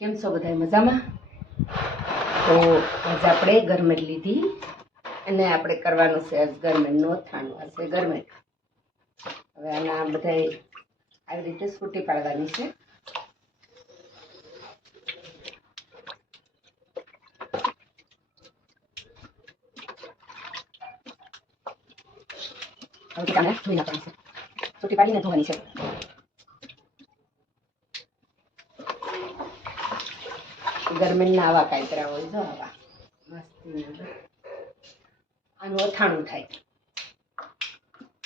કેમ છો બધા મજામાં? તો આજ આપણે ગરમેટ લીધી અને આપણે કરવાનું છે આજ ગરમેટનું અથાણું. આ છે ગરમેટ. હવે આના બધા આવી રીતે છૂટી પાડવાની છે. હવે કાને ધોઈ નાખવાની છે. છૂટી પાડીને ધોવાની છે. ગરમેટના આવા કાંતરા હોય જો આવા મસ્તી. આનું અથાણું થાય.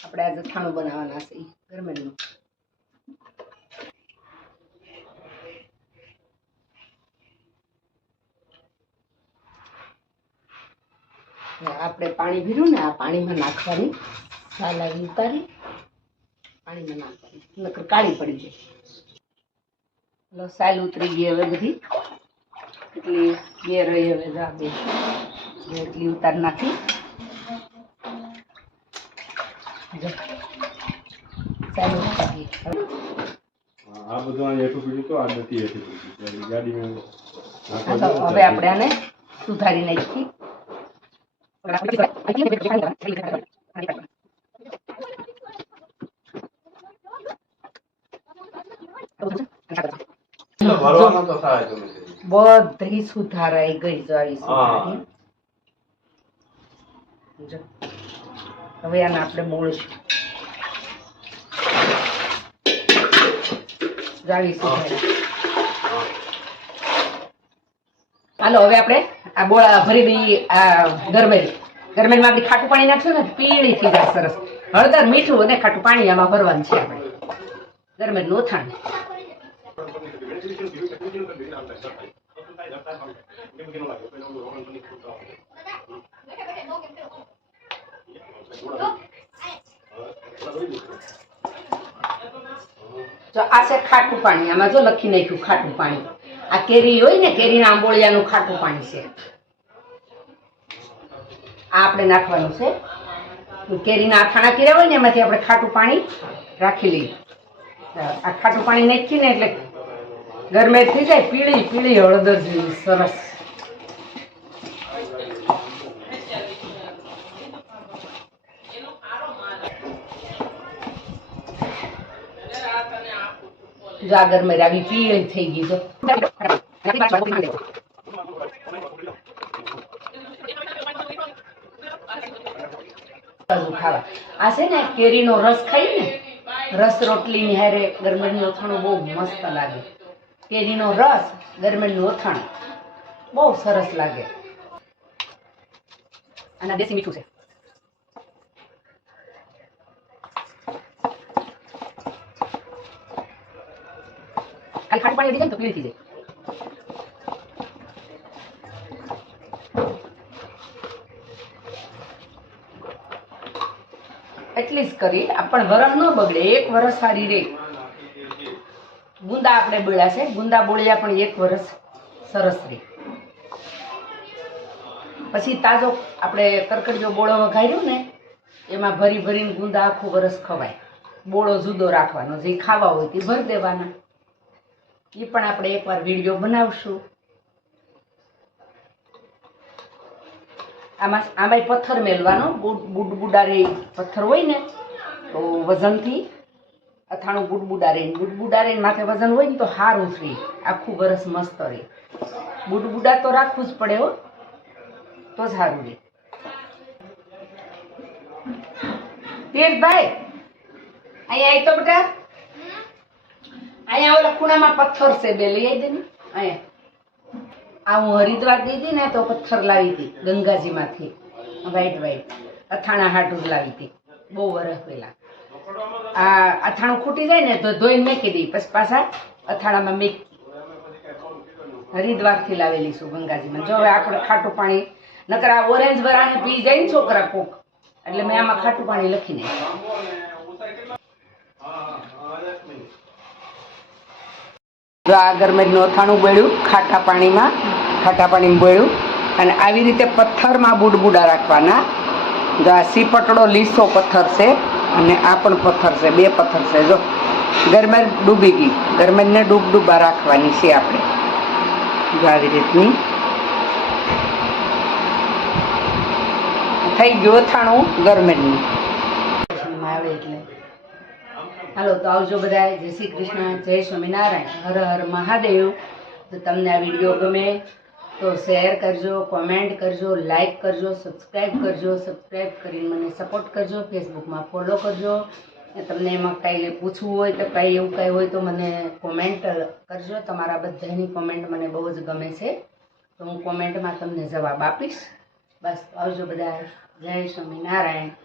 આપણે આજે અથાણું બનાવવાના છે ગરમેટનું. આપણે પાણી ભર્યું ને આ પાણીમાં નાખવાની. સાલાવી ઉતારી પાણીમાં નાખવાની, નકર કાળી પડી જાય. સાલ ઉતરી ગઈ હવે બધી, એટલી બે રહી હવે બે એટલી ઉતાર નાખી. સાલ ઉતારી આ બધું હેઠું પીડ્યું તો આ નથી હેઠું પીડ્યું ગાડીમાં. હવે આપણે આને સુધારી નાખી. બધી સુધારાઈ ગઈ જાળી સુધારી. હવે આને આપણે બોળીશું. જાળી સુધારી. હાલો હવે આપણે આ બોળા ભરી દઈએ. આ ગરમેલમાં આપણે ખાટું પાણી નાખશું ને પીળી થઈ જાય સરસ. હળદર, મીઠું અને ખાટું પાણી આમાં ભરવાનું છે આપણે ગરમેલનું અથાણું. જો આ છે ખાટું પાણી. આમાં જો લખી નાખ્યું ખાટું પાણી. આ કેરી હોય ને, કેરીના આંબોળિયાનું ખાટું પાણી છે. આ આપણે નાખવાનું છે. કેરીના અથાણા કર્યા હોય ને એમાંથી આપણે ખાટું પાણી રાખી લઈએ. આ ખાટું પાણી નાખીએ ને એટલે ગરમેટ થઈ જાય પીળી પીળી હળદર જેવી સરસ. જો આ ગરમેટ આવી પીળી થઈ ગઈ. તો ખાવા આ છે ને કેરીનો રસ ખાઈ ને, રસ રોટલી ની હારે ગરમેટનું અથાણું બહુ મસ્ત લાગે. કેરીનો રસ ગરમેટનું અથાણું બહુ સરસ લાગે. અને દેશી મીઠું છે. ખાલી ખાટું પાણી દીધું તો પીળી થઈ જાય. એટલી જ કરી પણ વરસ ન બગડે, એક વરસ સારી રે. ગુંદા આપણે બોળ્યા છે, ગુંદા બોળ્યા પણ એક વરસ સરસ રે. પછી તાજો આપણે કરકડીયો બોળો વઘાર્યો ને એમાં ભરી ભરીને ગુંદા આખું વરસ ખવાય. બોળો જુદો રાખવાનો, જે ખાવા હોય તે ભરી દેવાના. એ પણ આપણે એકવાર વિડીયો બનાવશું. આમાં પથ્થર મેલવાનો, બુડબુડા રે પથ્થર હોય ને તો વજનથી અથાણું બુડબુડા રે માથે વજન હોય ને તો સારું છે. આખું વરસ મસ્ત રહે. બુડબુડા તો રાખવું જ પડે હો, તો જ સારું રહે. તેજભાઈ અહીંયા આવી તો બેટા, અહીંયા ઓલા ખૂણામાં પથ્થર છે, બે લઈ આવી દે ને. અહીંયા આ હું હરિદ્વાર ગઈ હતી ને તો પથ્થર લાવી હતી ગંગાજીમાંથી, વ્હાઈટ અથાણા હાટું જ લાવી હતી બહુ વર્ષ પહેલા. આ અથાણું ખૂટી જાય ને તો ધોઈને મેકી દઈ, પછી પાછા અથાણામાં મેકી. હરિદ્વારથી લાવેલી છું ગંગાજીમાં. જો હવે આપણે ખાટું પાણી, નકર આ ઓરેન્જ વરાને પી જાય ને છોકરા કોક, એટલે મેં આમાં ખાટું પાણી લખી નાખ્યું. જો આ ગરમેટનું અથાણું બોળ્યું ખાટા પાણીમાં બોળ્યું. અને આવી રીતે પથ્થરમાં બુડબુડા રાખવાના. જો આ સીપટડો લીસો પથ્થર છે અને આ પણ પથ્થર છે, બે પથ્થર છે. જો ગરમેટ ડૂબી ગઈ, ગરમેટને ડૂબા રાખવાની છે આપણે. જો આવી રીતની થઈ ગયો અથાણું ગરમેટનું આવે એટલે હાલો તો આવજો બધા. જય શ્રી કૃષ્ણ, જય સ્વામિનારાયણ, હર હર મહાદેવ. તો તમને આ વિડીયો ગમે તો શેર કરજો, કોમેન્ટ કરજો, લાઈક કરજો, સબસ્ક્રાઈબ કરજો. સબસ્ક્રાઈબ કરીને મને સપોર્ટ કરજો, ફેસબુકમાં ફોલો કરજો. તમને એમાં કાંઈ પૂછવું હોય તો કાંઈ એવું કાંઈ હોય તો મને કોમેન્ટ કરજો. તમારા બધાની કોમેન્ટ મને બહુ જ ગમે છે, તો હું કોમેન્ટમાં તમને જવાબ આપીશ. બસ આવજો બધા. જય સ્વામિનારાયણ.